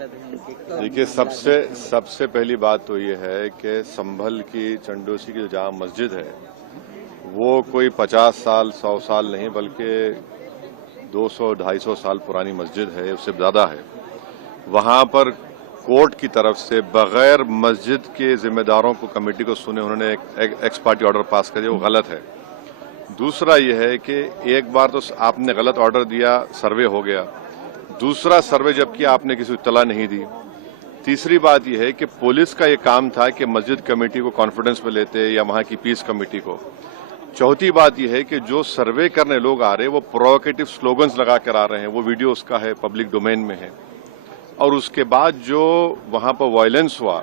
देखिए, सबसे पहली बात तो ये है कि संभल की चंडोसी की जो जामा मस्जिद है वो कोई 50 साल 100 साल नहीं बल्कि 200-250 साल पुरानी मस्जिद है, उससे ज़्यादा है। वहां पर कोर्ट की तरफ से बगैर मस्जिद के जिम्मेदारों को, कमेटी को सुने उन्होंने एक एक्स पार्टी ऑर्डर पास कर दिया, वो गलत है। दूसरा ये है कि एक बार तो आपने गलत ऑर्डर दिया, सर्वे हो गया। दूसरा सर्वे जब किया आपने किसी को इत्तला नहीं दी। तीसरी बात यह है कि पुलिस का ये काम था कि मस्जिद कमेटी को कॉन्फिडेंस में लेते या वहां की पीस कमेटी को। चौथी बात यह है कि जो सर्वे करने लोग आ रहे हैं वो प्रोवोकेटिव स्लोगन्स लगा कर आ रहे हैं, वो वीडियो उसका है, पब्लिक डोमेन में है। और उसके बाद जो वहां पर वायलेंस हुआ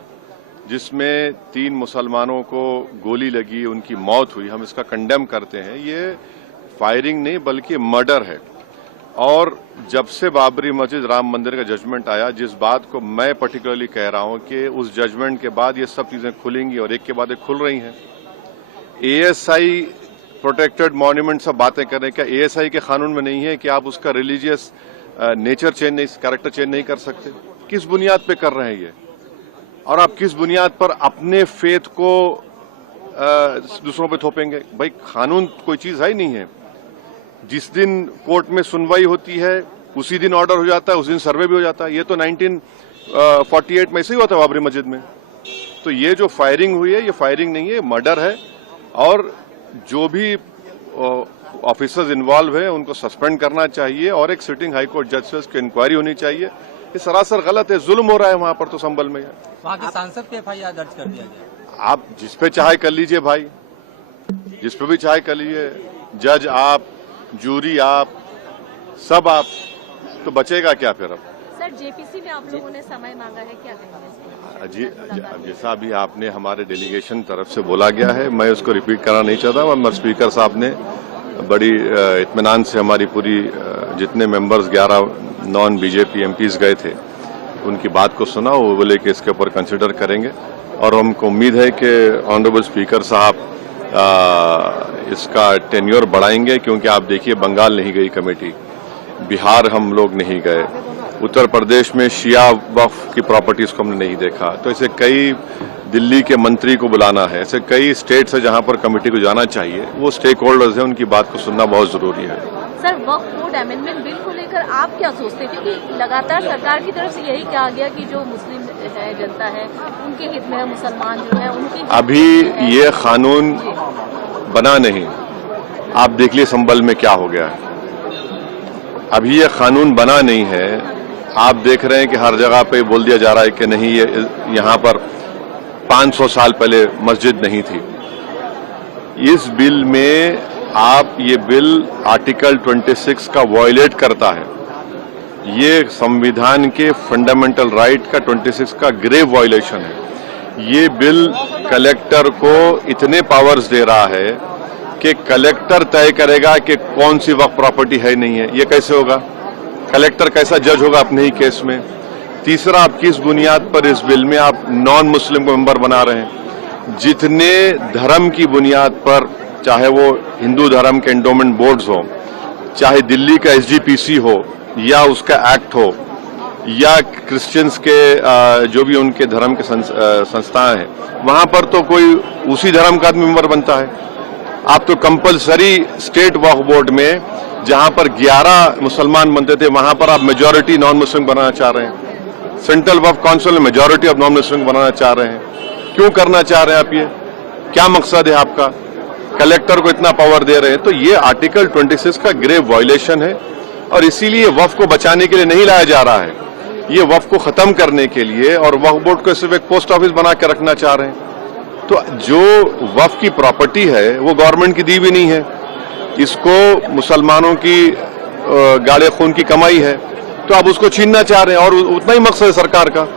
जिसमें 3 मुसलमानों को गोली लगी, उनकी मौत हुई, हम इसका कंडेम करते हैं। ये फायरिंग नहीं बल्कि मर्डर है। और जब से बाबरी मस्जिद राम मंदिर का जजमेंट आया, जिस बात को मैं पर्टिकुलरली कह रहा हूं कि उस जजमेंट के बाद ये सब चीजें खुलेंगी और एक के बाद एक खुल रही हैं। एएसआई प्रोटेक्टेड मॉन्यूमेंट सब बातें कर रहे हैं, क्या एएसआई के कानून में नहीं है कि आप उसका रिलीजियस नेचर चेंज नहीं, कैरेक्टर चेंज नहीं कर सकते? किस बुनियाद पे कर रहे हैं ये? और आप किस बुनियाद पर अपने फेथ को दूसरों पे थोपेंगे? भाई, कानून कोई चीज है ही नहीं है। जिस दिन कोर्ट में सुनवाई होती है उसी दिन ऑर्डर हो जाता है, उस दिन सर्वे भी हो जाता है। ये तो 1948 में ऐसे ही हुआ था बाबरी मस्जिद में। तो ये जो फायरिंग हुई है ये फायरिंग नहीं है, मर्डर है। और जो भी ऑफिसर्स इन्वॉल्व है उनको सस्पेंड करना चाहिए और एक सिटिंग हाईकोर्ट जज से उसकी इंक्वायरी होनी चाहिए। ये सरासर गलत है, जुल्म हो रहा है वहां पर। तो संभल में वहां के सांसद पे एफआईआर दर्ज कर दिया गया। आप जिस पे चाहे कर लीजिए भाई, जिस पे भी चाहे कर लीजिए, जज आप, जूरी आप, सब आप, तो बचेगा क्या फिर? अब सर, जेपीसी में आप लोगों ने समय मांगा है, क्या कहेंगे? जी, जैसा अभी आपने हमारे डेलीगेशन तरफ से बोला गया है, मैं उसको रिपीट करना नहीं चाहता। मगर स्पीकर साहब ने बड़ी इत्मीनान से हमारी पूरी जितने मेंबर्स 11 नॉन बीजेपी एमपीज गए थे उनकी बात को सुना। वो बोले कि इसके ऊपर कंसिडर करेंगे और हमको उम्मीद है कि ऑनरेबल स्पीकर साहब इसका टेन्योर बढ़ाएंगे। क्योंकि आप देखिए, बंगाल नहीं गई कमेटी, बिहार हम लोग नहीं गए, उत्तर प्रदेश में शिया वक्फ की प्रॉपर्टीज को हमने नहीं देखा। तो ऐसे कई, दिल्ली के मंत्री को बुलाना है, ऐसे कई स्टेट्स है जहां पर कमेटी को जाना चाहिए। वो स्टेक होल्डर्स हैं, उनकी बात को सुनना बहुत जरूरी है। सर, वक्फ बोर्ड अमेंडमेंट बिल को लेकर आप क्या सोचते हैं? क्योंकि लगातार सरकार की तरफ से यही कहा गया कि जो मुस्लिम है, जनता है, उनके हित में है, मुसलमान जो है उनकी। अभी ये कानून बना नहीं, आप देख लिए संभल में क्या हो गया है। अभी ये कानून बना नहीं है। आप देख रहे हैं कि हर जगह पे बोल दिया जा रहा है कि नहीं, ये यहाँ पर 500 साल पहले मस्जिद नहीं थी। इस बिल में ये बिल आर्टिकल 26 का वायलेट करता है। ये संविधान के फंडामेंटल राइट का 26 का ग्रेव वायलेशन है। ये बिल कलेक्टर को इतने पावर्स दे रहा है कि कलेक्टर तय करेगा कि कौन सी वक्फ प्रॉपर्टी है नहीं है। ये कैसे होगा? कलेक्टर कैसा जज होगा अपने ही केस में? तीसरा, आप किस बुनियाद पर इस बिल में आप नॉन मुस्लिम को मेंबर बना रहे हैं? जितने धर्म की बुनियाद पर, चाहे वो हिंदू धर्म के एंडोमेंट बोर्ड्स हो, चाहे दिल्ली का एसजीपीसी हो या उसका एक्ट हो, या क्रिश्चियंस के जो भी उनके धर्म के संस्थाएं हैं, वहां पर तो कोई उसी धर्म का आदमी मेंबर बनता है। आप तो कंपलसरी स्टेट वक्फ बोर्ड में जहां पर 11 मुसलमान बनते थे, वहां पर आप मेजॉरिटी नॉन मुस्लिम बनाना चाह रहे हैं। सेंट्रल वक्फ काउंसिल में मेजॉरिटी ऑफ नॉन मुस्लिम बनाना चाह रहे हैं। क्यों करना चाह रहे हैं आप? ये क्या मकसद है आपका? कलेक्टर को इतना पावर दे रहे हैं। तो ये आर्टिकल 26 का ग्रेव वायलेशन है और इसीलिए वक्फ को बचाने के लिए नहीं लाया जा रहा है। ये वक्फ को खत्म करने के लिए, और वक्फ बोर्ड को सिर्फ एक पोस्ट ऑफिस बना के रखना चाह रहे हैं। तो जो वक्फ की प्रॉपर्टी है वो गवर्नमेंट की दी भी नहीं है, इसको मुसलमानों की गाड़े खून की कमाई है, तो आप उसको छीनना चाह रहे हैं। और उतना ही मकसद है सरकार का।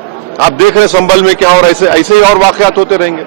आप देख रहे हैं संभल में क्या हो रहा है, ऐसे ही और वाकयात होते रहेंगे।